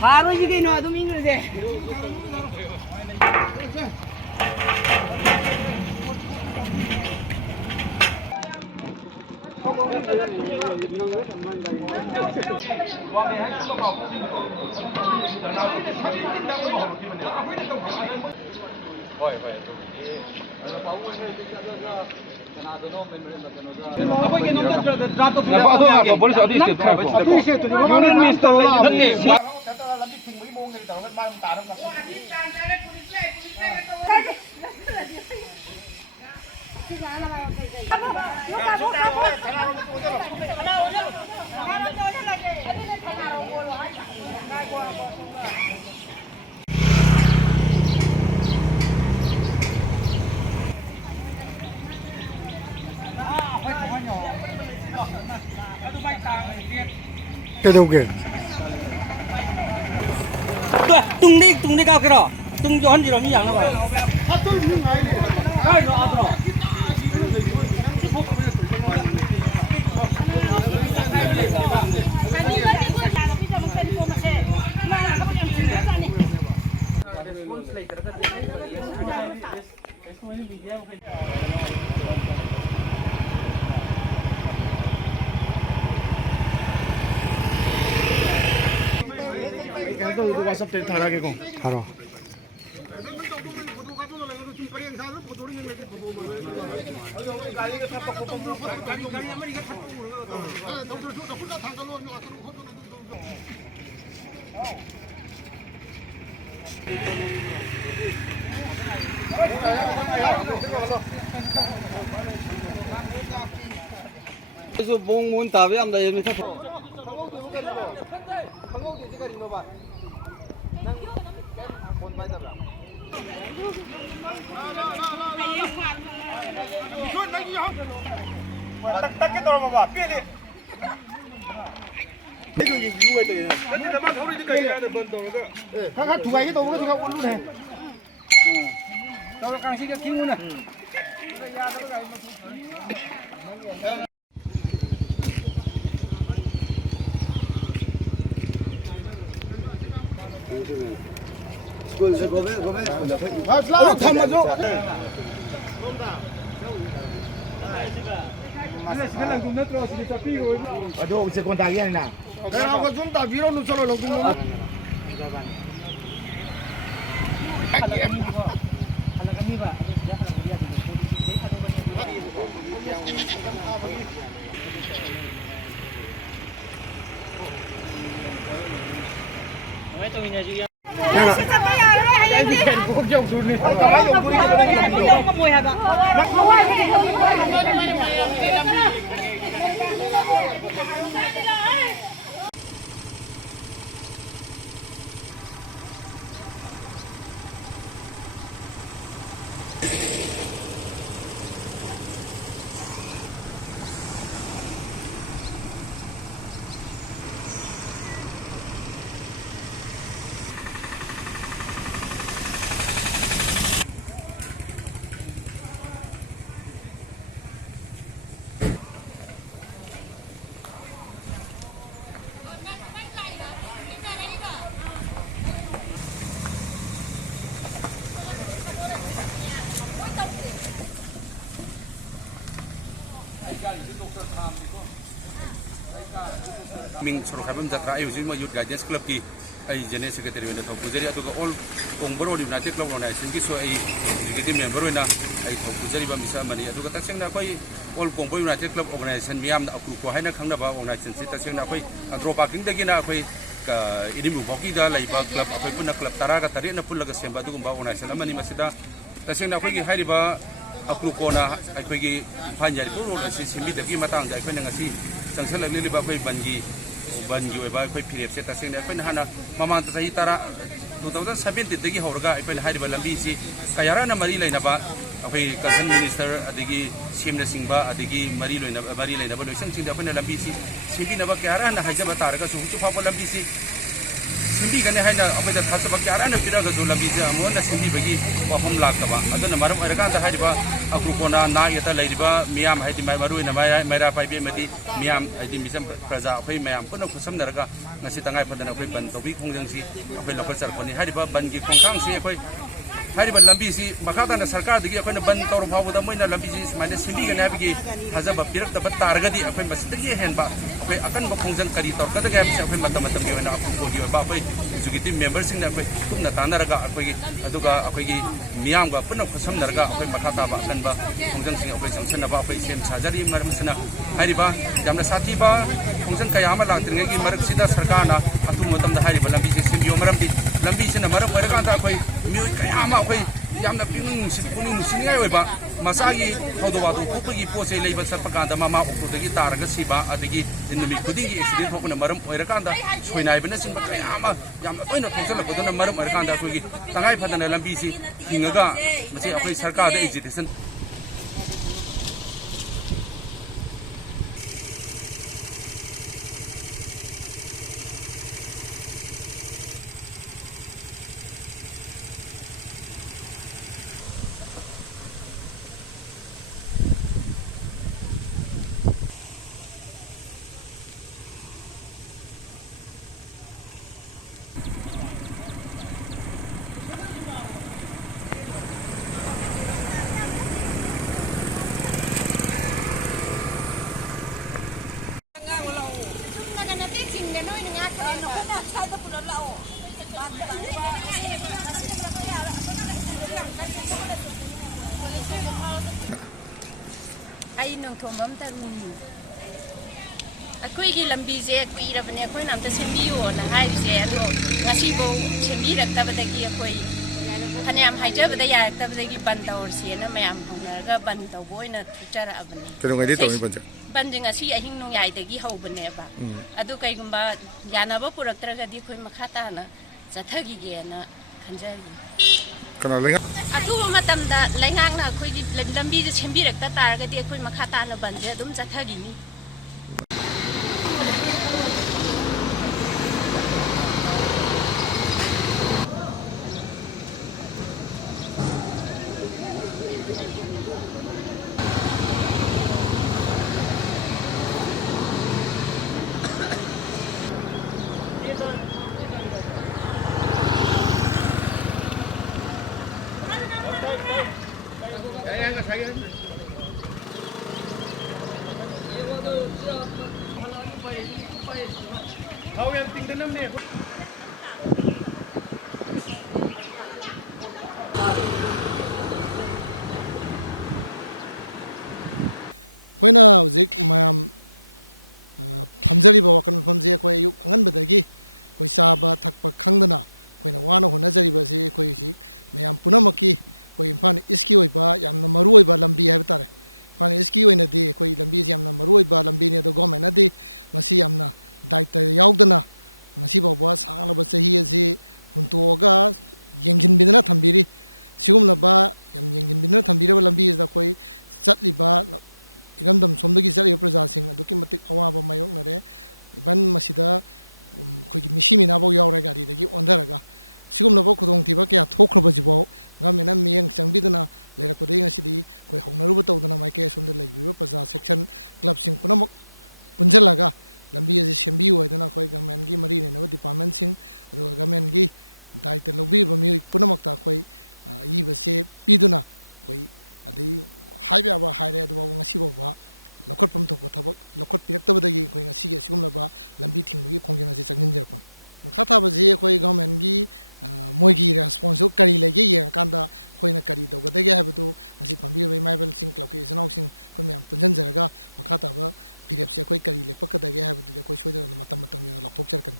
바로 이게 놔도 민그러지. Cái đâu kìa. tung đi cao cái đó tung cho hắn gì đó mới giảm nó vào ai rồi áo rồi Cái tôi WhatsApp trên thả ra cái con. Thả rồi. 그래서 몽문 답이 안 돼. 여기 서 Tắt cái to mà bà biết đi. Cái gì như vậy tôi. Khác thủ cái tôi cái gì luôn này. Tao càng xin cái kinh luôn này. Aduh, bisa komentar ya nak. Kalau kau zoom tak viral lu colo lagu lu. Anh đi xem cuộc dòng xuống đi. Cái dòng vui cái cái dòng có mùi hả bạn? Ming Sorokabam Jatra Ayusin Youth Guidance Club ki ay General Secretary na Thopuzari aduga all Kongboro United Club Organization ki so ay executive member na ay Thopuzari ba misa mani aduga takseng na koi all Kongboro United Club Organization miyam na akru ko hay na khang na ba organization si takseng na koi agro parking dagi na koi idim ruboki da laiba club akoy pun na club taraga tari na pun laga semba dugum ba organization amani masida takseng na koi gi hay ba akru ko na akoy gi panjari to ro si simbi dagi matang da akoy na ngasi sangsal lili ba akoy banji ba akoy pirep se taseng na akoy na hana mamang tasahi tara 2017 dagi horga akoy na hay ba lambi si kayara na mari lai na ba ꯑꯩꯈꯣꯏ concern minister ꯑꯗꯒꯤ ꯁꯤꯝꯅꯆꯤꯡꯕ ꯑꯗꯒꯤ ꯃꯔꯤ ꯂꯩꯅꯕ ꯂꯣꯏꯁꯪꯁꯤꯡꯗ ꯑꯩꯈꯣꯏꯅ ꯂꯝꯕꯤꯁꯤ ꯁꯦꯝꯕꯤꯅꯕ ꯀꯌꯥꯔꯛ ꯍꯥꯏꯖꯕ ꯇꯥꯔꯒꯁꯨ ꯍꯧꯖꯤꯛ ꯐꯥꯎꯕ ꯂꯝꯕꯤꯁꯤ ꯁꯦꯝꯕꯤꯒꯅꯤ ꯍꯥꯏꯅ ꯑꯩꯈꯣꯏꯗ ꯊꯥꯖꯕ ꯀꯌꯥꯔꯛ ꯄꯤꯔꯒꯁꯨ ꯂꯝꯕꯤꯁꯤ ꯑꯃꯨꯛ ꯍꯟꯅ ꯁꯦꯝꯕꯤꯕꯒꯤ ꯋꯥꯐꯝ ꯂꯥꯛꯇꯕ ꯑꯗꯨꯅ ꯃꯔꯝ ꯑꯣꯏꯔꯀꯥꯟꯗ ꯍꯥꯏꯔꯤꯕ ꯑꯀ꯭ꯔꯨꯄꯣꯅ ꯅꯥꯛ ꯌꯦꯠꯇ ꯂꯩꯔꯤꯕ ꯃꯤꯌꯥꯝ ꯍꯥꯏꯗꯤ ꯃꯔꯨꯑꯣꯏꯅ ꯃꯩꯔꯥ ꯄꯥꯏꯕꯤ ꯑꯃꯗꯤ ꯃꯤꯌꯥꯝ ꯍꯥꯏꯗꯤ ꯃꯤꯆꯝ ꯄ꯭ꯔꯖꯥ ꯑꯩꯈꯣꯏ ꯃꯌꯥꯝ ꯄꯨꯟꯅ ꯈꯨꯠꯁꯝꯅꯔꯒ ꯉꯁꯤ ꯇꯉꯥꯏꯐꯗꯅ ꯑꯩꯈꯣꯏ ꯕꯟ ꯇꯧꯕꯤ ꯈꯣꯡꯖꯪꯁꯤ ꯑꯩꯈꯣꯏ ꯂꯧꯈꯠꯆꯔꯛꯄꯅꯤ ꯍꯥꯏꯔꯤꯕ ꯕꯟꯒꯤ ꯈꯣꯡꯊꯥꯡꯁꯤ ꯑꯩꯈꯣꯏ ꯍꯥꯏꯔꯤꯕ ꯂꯝꯕꯤꯁꯤ ꯃꯈꯥ ꯇꯥꯅ ꯁꯔꯀꯥꯔꯗꯒꯤ ꯑꯩꯈꯣꯏꯅ ꯕꯟ ꯇꯧꯔ ꯐꯥꯎꯕꯗ ꯃꯣꯏꯅ ꯂꯝꯕꯤꯁꯤ ꯁꯨꯃꯥꯏꯅ ꯁꯦꯝꯕꯤꯒꯅꯤ ꯍꯥꯏꯕꯒꯤ ꯊꯥꯖꯕ ꯄꯤꯔꯛꯇꯕ ꯇꯥꯔꯒꯗꯤ ꯑꯩꯈꯣꯏ ꯃꯁꯤꯗꯒꯤ ꯍꯦꯟꯕ ꯑꯩꯈꯣꯏ ꯑꯀꯟꯕ ꯈꯣꯡꯖꯪ ꯀꯔꯤ ꯇꯧꯔꯛꯀꯗꯒꯦ ꯍꯥꯏꯕꯁꯤ ꯑꯩꯈꯣꯏ ꯃꯇꯝꯒꯤ ꯑꯣꯏꯅ ꯑꯀꯨꯞꯄꯒꯤ ꯑꯣꯏꯕ ꯑꯩꯈꯣꯏ ꯑꯦꯛꯖꯤꯀ꯭ꯌꯨꯇꯤꯕ ꯃꯦꯝꯕꯔꯁꯤꯡꯅ ꯑꯩꯈꯣꯏ ꯀꯨꯞꯅ ꯇꯥꯟꯅꯔꯒ ꯑꯩꯈꯣꯏꯒꯤ ꯃꯤꯌꯥꯝꯒ ꯄꯨꯟꯅ ꯈꯨꯠꯁꯝꯅꯔꯒ ꯑꯩꯈꯣꯏ ꯃꯈꯥ ꯇꯥꯕ ꯑꯀꯟꯕ ꯈꯣꯡꯖꯪꯁꯤꯡ ꯑꯩꯈꯣꯏ ꯆꯪꯁꯤꯟꯅꯕ ꯑꯩꯈꯣꯏ ꯁꯦꯝ ꯁꯥꯖꯔꯤ ꯃꯔꯝ ꯑꯁꯤꯅ ꯍꯥꯏꯔꯤꯕ ꯌꯥꯝꯅ ꯁꯥꯊꯤꯕ ꯈꯣꯡꯖꯪ ꯀꯌꯥ ꯑꯃ ꯂꯥꯛꯇ꯭ꯔꯤꯉꯩꯒꯤ ꯃꯔꯛꯁꯤꯗ ꯁꯔꯀꯥꯔꯅ ꯑꯊꯨꯕ ꯃꯇꯝꯗ ꯍꯥꯏꯔꯤꯕ ꯂꯝꯕꯤꯁꯤ ꯁꯦꯝꯕꯤꯌꯨ ꯃꯔꯝꯗꯤ ꯂꯝꯕꯤꯁꯤꯅ ꯃꯔꯝ ꯑꯣꯏꯔꯀꯥꯟꯗ ꯑꯩꯈꯣꯏ ꯃꯤꯑꯣꯏ ꯀꯌా ꯑꯃ ꯑꯩꯈꯣꯏ ꯌꯥꯝꯅ ꯄꯨꯛꯅꯤꯡ ꯅꯨꯡꯁꯤꯅꯤꯡꯉꯥꯏ ꯑꯣꯏꯕ ꯃꯆꯥꯒꯤ ꯊꯧꯗꯣꯛ ꯋꯥꯊꯣꯛ ꯊꯣꯛꯄꯒꯤ ꯄꯣꯠ ꯆꯩ ꯂꯩꯕ ꯆꯠꯄ ꯀꯥꯟꯗ ꯃꯃꯥ ꯑꯣꯛꯇꯣꯗꯒꯤ ꯇꯥꯔꯒ ꯁꯤꯕ ꯑꯗꯒꯤ ꯅꯨꯃꯤꯠ ꯈꯨꯗꯤꯡꯒꯤ ꯑꯦꯛꯁꯤꯗꯦꯟ ꯊꯣꯛꯄꯅ ꯃꯔꯝ ꯑꯣꯏꯔꯀꯥꯟꯗ ꯁꯣꯏꯅꯥꯏꯕꯅꯆꯤꯡꯕ ꯀꯌꯥ ꯑꯃ ꯌꯥꯝꯅ ꯇꯣꯏꯅ ꯊꯣꯛꯆꯜꯂꯛꯄꯗꯨꯅ ꯃꯔꯝ ꯑꯣꯏꯔꯀꯥꯟꯗ ꯑꯩꯈꯣꯏꯒꯤ ꯇꯉꯥꯏꯐꯗꯅ ꯂꯝꯕꯤꯁꯤ ꯊꯤꯡꯉꯒ ꯃꯁꯤ ꯑꯩꯈꯣꯏ ꯁꯔꯀꯥꯔꯗ ꯑꯦꯖꯤꯇꯦꯁꯟ ꯑꯩ ꯅꯣꯡꯊꯣꯝꯕꯝ ꯇꯝꯃꯤ ꯑꯩꯈꯣꯏꯒꯤ ꯂꯝꯕꯤꯁꯦ ꯀꯨꯏꯔꯕꯅꯦ ꯑꯩꯈꯣꯏꯅ ꯑꯝꯇ ꯁꯦꯝꯕꯤꯌꯣꯅ ꯍꯥꯏꯔꯤꯁꯦ ꯑꯗꯣ ꯉꯁꯤꯐꯥꯎ ꯁꯦꯝꯕꯤꯔꯛꯇꯕꯗꯒꯤ ꯑꯩꯈꯣꯏ ꯐꯅꯌꯥꯝ ꯍꯥꯏꯖꯕꯗ ꯌꯥꯔꯛꯇꯕꯗꯒꯤ ꯕꯟ ꯇꯧꯔꯁꯦꯅ ꯃꯌꯥꯝ ꯍꯧꯅꯔꯒ ꯕꯟ ꯇꯧꯕ ꯑꯣꯏꯅ ꯊꯣꯛꯆꯔꯛꯑꯕꯅꯤ ꯕꯟꯁꯦ ꯉꯁꯤ ꯑꯍꯤꯡ ꯅꯣꯡꯌꯥꯏꯗꯒꯤ ꯍꯧꯕꯅꯦꯕ ꯑꯗꯨ ꯀꯩꯒꯨꯝꯕ ꯌꯥꯅꯕ ꯄꯨꯔꯛꯇ꯭ꯔꯒꯗꯤ ꯑꯩꯈꯣꯏ ꯃꯈꯥ ꯇꯥꯅ ꯆꯠꯊꯈꯤꯒꯦꯅ ꯈꯟꯖꯔꯤ ꯑꯊꯨꯕ ꯃꯇꯝꯗ ꯂꯩꯉꯥꯛꯅ ꯑꯩꯈꯣꯏꯒꯤ ꯂꯝꯕꯤꯁꯦ ꯁꯦꯝꯕꯤꯔꯛꯇ ꯇꯥꯔꯒꯗꯤ ꯑꯩꯈꯣꯏ ꯃꯈꯥ ꯇꯥꯅ ꯕꯟꯁꯦ ꯑꯗꯨꯝ ꯆꯠꯊꯈꯤꯅꯤ ꯑꯩꯈꯣꯏꯅ ꯍꯧꯖꯤꯛ ꯃꯌꯥꯝ ꯐꯝꯖꯔꯤꯕ ꯋꯥꯀꯟ ꯃꯐꯝꯁꯦ ꯑꯩꯈꯣꯏ ꯑꯌꯨꯛ ꯑꯉꯟꯕꯗꯒꯤ ꯑꯩꯈꯣꯏ ꯆꯥꯕ ꯊꯛꯄ ꯈꯪꯗꯅ ꯑꯩꯈꯣꯏꯅ ꯋꯥꯅ ꯍꯣꯠꯅꯖꯔꯤꯕꯁꯤ ꯑꯩꯈꯣꯏ ꯍꯧꯖꯤꯛ ꯃꯌꯥꯝ ꯄꯨꯝꯅꯃꯛꯀꯤ ꯑꯩꯈꯣꯏ ꯏꯝꯐꯥꯜ ꯏꯁꯀꯤ ꯑꯣꯏꯕ ꯌꯥꯝꯅ ꯃꯔꯨꯑꯣꯏꯕ ꯂꯝꯕꯤ ꯍꯥꯏꯕ ꯇꯥꯔꯦ ꯏꯝꯐꯥꯜ ꯏꯁꯀꯤ ꯑꯣꯏꯅꯗꯤ ꯑꯩꯈꯣꯏ ꯂꯝꯕꯤꯁꯤ ꯌꯥꯝꯅ ꯃꯔꯨꯑꯣꯏꯕ ꯂꯝꯕꯤꯅꯤ ꯑꯗꯣ ꯒꯣꯔꯃꯦꯟꯅꯗꯤ ꯃꯁꯤ ꯌꯥꯝꯅ ꯗꯥꯏꯇ ꯌꯥꯎꯗꯅ ꯉꯁꯤ ꯐꯥꯎꯕ ꯁꯥꯡꯂꯕ ꯆꯍꯤ ꯑꯁꯤ ꯍꯨꯟꯇꯣꯛꯑꯒ ꯌꯦꯡꯁꯤꯟꯕꯤꯗꯅ ꯊꯝꯕꯤꯔꯤ ꯁꯤꯒꯨꯝꯂꯕ ꯌꯥꯝ ꯌꯦꯡꯁꯤꯟꯕꯤꯗꯅ ꯊꯝꯕꯤꯔꯕ ꯂꯝꯕꯤꯁꯤꯗ ꯑꯩꯈꯣꯏ ꯆꯠꯂꯤꯕ ꯏꯔꯝꯗꯝ ꯁꯣꯝꯗꯒꯤ ꯆꯠꯂꯤꯕ प्रजाꯁꯤꯡ ꯑꯗꯨꯛꯀꯤ ꯃꯇꯤꯛ ꯑꯋꯥꯕ ꯃꯥꯌꯣꯛꯅꯔꯦ ꯏꯚꯟ ꯃꯁꯤꯗ ꯑꯩꯈꯣꯏꯒꯤ ꯃꯤꯁꯤ ꯃꯤꯅꯥꯐꯥꯎ ꯌꯥꯎꯔꯦ ꯒꯥꯔꯤꯗꯒꯤ ꯑꯣꯟꯊꯔꯒ ꯁꯤꯒꯨꯝꯂꯕ ꯈꯨꯗꯣꯡꯊꯤꯕ ꯀꯌꯥ ꯊꯣꯛꯈ꯭ꯔꯕꯁꯤꯐꯥꯎ ꯒꯚꯔꯟꯃꯦꯟꯠꯅ ꯃꯤꯠꯌꯦꯡ ꯆꯪꯕꯤꯗꯅ ꯂꯩꯔꯛꯄꯗꯒꯤ ꯉꯁꯤꯗꯤ ꯑꯩꯈꯣꯏ ꯍꯧꯅꯔꯨꯕ ꯇꯧꯗꯅ ꯃꯥꯏꯀꯩ ꯑꯁꯣꯝꯗ ꯂꯩꯕꯤꯕ प्रजा ꯁꯦꯛꯁꯟ ꯀ꯭ꯂꯕꯁꯤꯡ ꯄꯨꯝꯅꯃꯛ ꯄꯨꯟꯁꯤꯜꯂꯒ ꯂꯝꯕꯤ ꯑꯁꯤ ꯁꯦꯝꯕꯤꯌꯨ ꯍꯥꯏꯗꯅ ꯑꯩꯈꯣꯏ ꯒꯚꯔꯟꯃꯦꯟꯠꯒꯤ ꯃꯔꯤ ꯂꯩꯅꯕ ꯗꯤꯄꯥꯔꯠꯃꯦꯟꯠꯁꯤꯡ ꯑꯗꯨꯒ ꯒꯚꯔꯟꯃꯦꯟꯠꯒꯤ ꯗꯥꯏꯇ ꯂꯧꯕꯤꯔꯤꯕ ꯃꯤꯑꯣꯏ ꯄꯨꯝꯅꯃꯛꯇ ꯑꯩꯈꯣꯏ ꯑꯏꯕꯁꯦ ꯄꯤꯗꯨꯅ ꯑꯩꯈꯣꯏ ꯑꯗꯩ ꯍꯥꯏꯕ ꯌꯥꯕ ꯍꯥꯏꯔꯦ ꯑꯗꯨꯐꯥꯎꯕ ꯉꯁꯤ ꯐꯥꯎꯕ ꯂꯧꯈꯠꯐꯝ ꯊꯣꯛꯄ ꯊꯕꯛ ꯂꯧꯈꯠꯄꯤꯔꯛꯇꯕꯗꯒꯤ ꯑꯩꯈꯣꯏ ꯉꯁꯤꯒꯤ ꯑꯁꯤꯒꯨꯝꯂꯕ ꯂꯝꯕꯤ ꯊꯤꯡꯕꯒꯤ ꯈꯣꯡꯖꯪ ꯑꯁꯤ ꯆꯪꯁꯤꯟꯖꯔꯛꯄꯅꯤ ꯃꯈꯥ ꯊꯥꯕꯁꯤ ꯑꯩꯈꯣꯏ ꯒꯚꯔꯟꯃꯦꯟꯠꯒꯤ ꯃꯣꯏꯒꯤ ꯔꯦꯁꯄꯣꯟꯁꯁꯨ ꯀꯔꯤ ꯂꯩꯒꯦ ꯌꯦꯡꯉꯀꯥꯟꯗ ꯑꯩꯈꯣꯏꯅ ꯀꯔꯤ ꯇꯧꯒꯗꯒꯦ ꯍꯥꯏꯕꯗꯨ ꯉꯁꯤ ꯐꯝꯕꯤꯔꯤꯕ ꯏꯃꯥ ꯏꯕꯦꯜꯁꯤꯡ ꯀ꯭ꯂꯕꯀꯤ ꯏꯆꯤꯜ ꯏꯅꯥꯎꯁꯤꯡ ꯑꯩꯈꯣꯏ ꯃꯌꯥꯝ ꯄꯨꯟꯁꯤꯟꯖꯔꯒ ꯃꯈꯥ ꯇꯥꯕ ꯐꯤꯔꯦꯞꯁꯦ ꯑꯩꯈꯣꯏ ꯀꯔꯤ ꯂꯦꯞꯄꯛꯀꯗꯒꯦ ꯍꯥꯏꯕꯗꯨꯗꯤ ꯑꯩꯈꯣꯏ ꯁꯣꯏꯗꯅ ꯃꯇꯝꯒꯤ ꯑꯣꯏꯅ ꯂꯥꯎꯊꯣꯛꯆꯔꯛꯀꯅꯤ